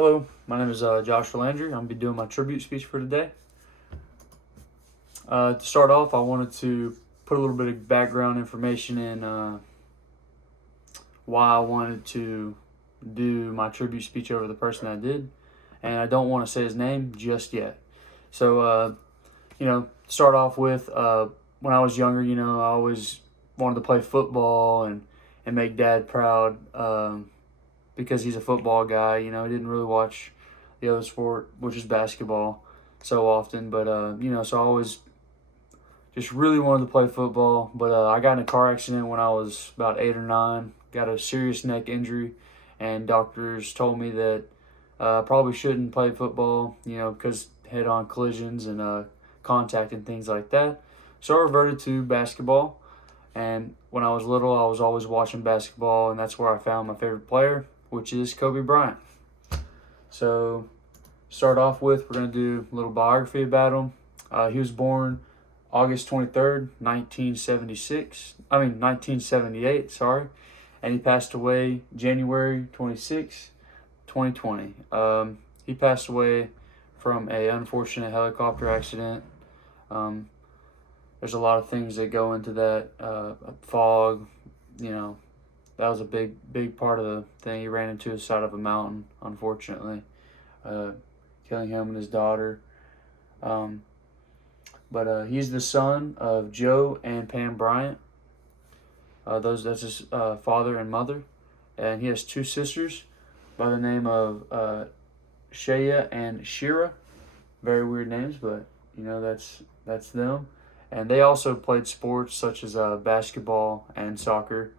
Hello, my name is Joshua Landry. I'm going to be doing my tribute speech for today. To start off, I wanted to put a little bit of background information in why I wanted to do my tribute speech over the person I did, and I don't want to say his name just yet. So, start off with when I was younger, I always wanted to play football and make Dad proud because he's a football guy. He didn't really watch the other sport, which is basketball, so often. But so I always just really wanted to play football. But I got in a car accident when I was about 8 or 9. Got a serious neck injury, and doctors told me that I probably shouldn't play football. Because head-on collisions and contact and things like that. So I reverted to basketball. And when I was little, I was always watching basketball, and that's where I found my favorite player, which is Kobe Bryant. So, start off with, we're going to do a little biography about him. He was born August 23rd, 1978, and he passed away January 26, 2020. He passed away from an unfortunate helicopter accident. There's a lot of things that go into that. Fog, that was a big part of the thing. He ran into the side of a mountain, unfortunately, killing him and his daughter. But he's the son of Joe and Pam Bryant. That's his father and mother, and he has 2 sisters by the name of Shaya and Shira. Very weird names, but that's them. And they also played sports such as basketball and soccer.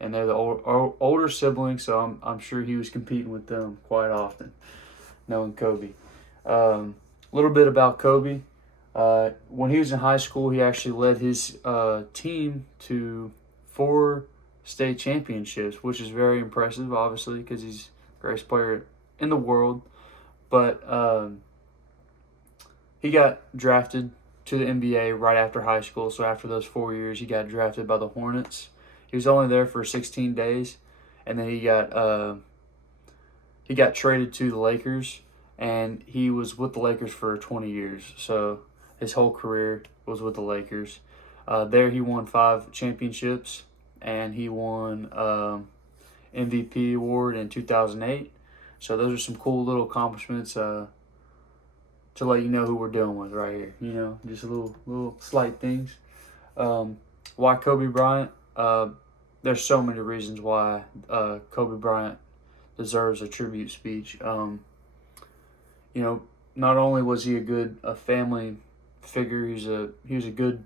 And they're the older siblings, so I'm sure he was competing with them quite often, knowing Kobe. Little bit about Kobe. When he was in high school, he actually led his team to 4 state championships, which is very impressive, obviously, because he's the greatest player in the world. But he got drafted to the NBA right after high school. So after those 4 years, he got drafted by the Hornets. He was only there for 16 days, and then he got traded to the Lakers, and he was with the Lakers for 20 years. So his whole career was with the Lakers. There he won 5 championships, and he won MVP award in 2008. So those are some cool little accomplishments to let you know who we're dealing with right here. Just a little slight things. Why Kobe Bryant? There's so many reasons why Kobe Bryant deserves a tribute speech. Not only was he a family figure, he was a good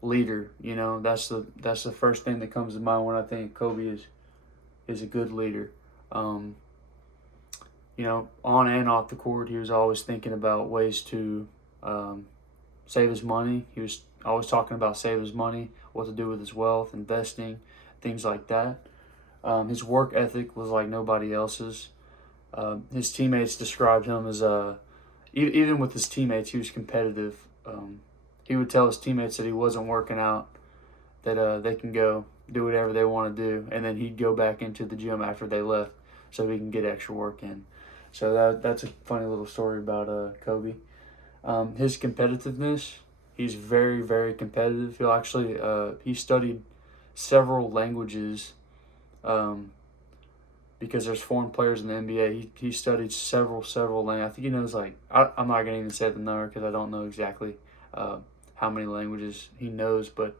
leader. That's the first thing that comes to mind when I think Kobe is a good leader. On and off the court, he was always thinking about ways to save his money. He was always talking about saving his money, what to do with his wealth, investing, things like that. His work ethic was like nobody else's. His teammates described him as even with his teammates, he was competitive. He would tell his teammates that he wasn't working out, that they can go do whatever they want to do, and then he'd go back into the gym after they left so he can get extra work in. So that's a funny little story about Kobe. His competitiveness, he's very, very competitive. He'll actually, he studied several languages because there's foreign players in the NBA. He studied several languages. I think he knows, I'm not going to even say the number because I don't know exactly how many languages he knows, but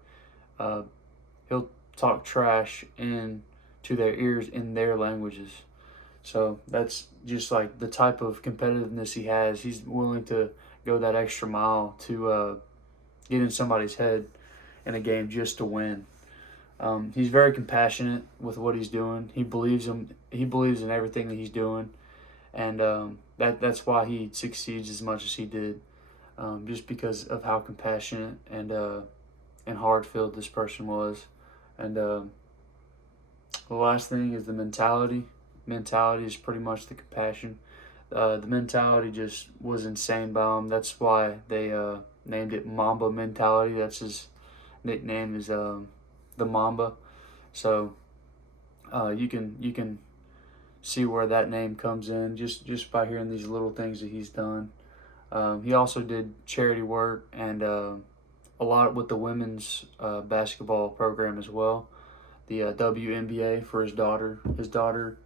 he'll talk trash into their ears in their languages. So that's just like the type of competitiveness he has. He's willing to go that extra mile to get in somebody's head in a game just to win. He's very compassionate with what he's doing. He believes in everything that he's doing, and that's why he succeeds as much as he did, just because of how compassionate and heart-filled this person was. And the last thing is the mentality. Mentality is pretty much the compassion. The mentality just was insane by him. That's why they named it Mamba mentality. That's his nickname, is the Mamba. So you can see where that name comes in just by hearing these little things that he's done. He also did charity work and a lot with the women's basketball program as well. The WNBA for his daughter. His daughter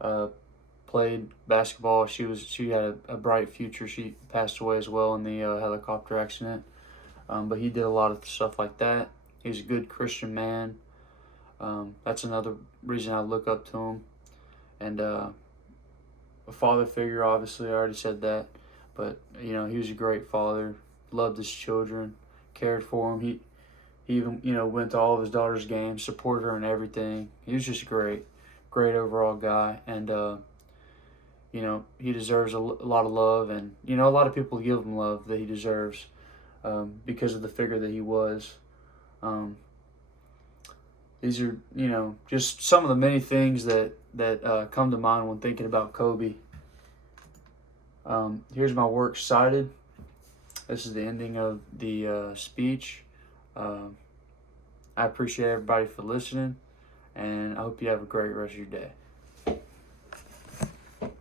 uh, played basketball. She had a bright future. She passed away as well in the helicopter accident. But he did a lot of stuff like that. He's a good Christian man. That's another reason I look up to him. And a father figure, obviously, I already said that. But, he was a great father, loved his children, cared for them. He even, went to all of his daughter's games, supported her in everything. He was just great, great overall guy. And, he deserves a lot of love. And, a lot of people give him love that he deserves because of the figure that he was. These are, just some of the many things that come to mind when thinking about Kobe. Here's my works cited. This is the ending of the speech. I appreciate everybody for listening, and I hope you have a great rest of your day.